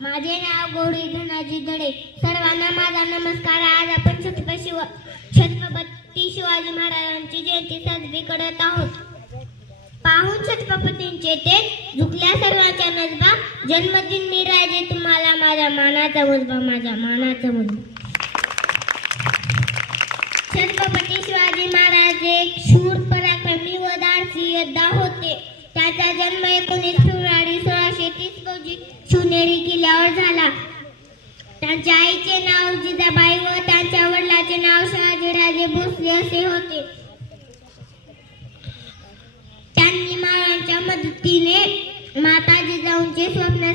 माझे नाव गौरी धनाजी दडे. सर्वांना माझा नमस्कार. आज आपण छत्रपती शिवाजी महाराजांची जयंती साजरी करत आहोत. पाहून छत्रपतींचे ते झुकल्या सर्वांच्या नजबा. जन्मदिन मी राजे तुम्हाला माझ्या मानाचा मुजबा, माझ्या मानाचा मुजबा. छत्रपती शिवाजी महाराज एक शूर पराक्रमी व धाडसी योद्धा होते. त्याचा जन्म 19 फेब्रुवारी 1630 रोजी शिवनेरी किल्ल्यावर झाला. त्यांच्या आईचे नाव जिजाबाई व त्यांच्या वडिलांचे नाव शहाजीराजे भोसले असे होते. त्यांनी महाराजांच्या मदतीने माता जिजाऊंचे स्वप्न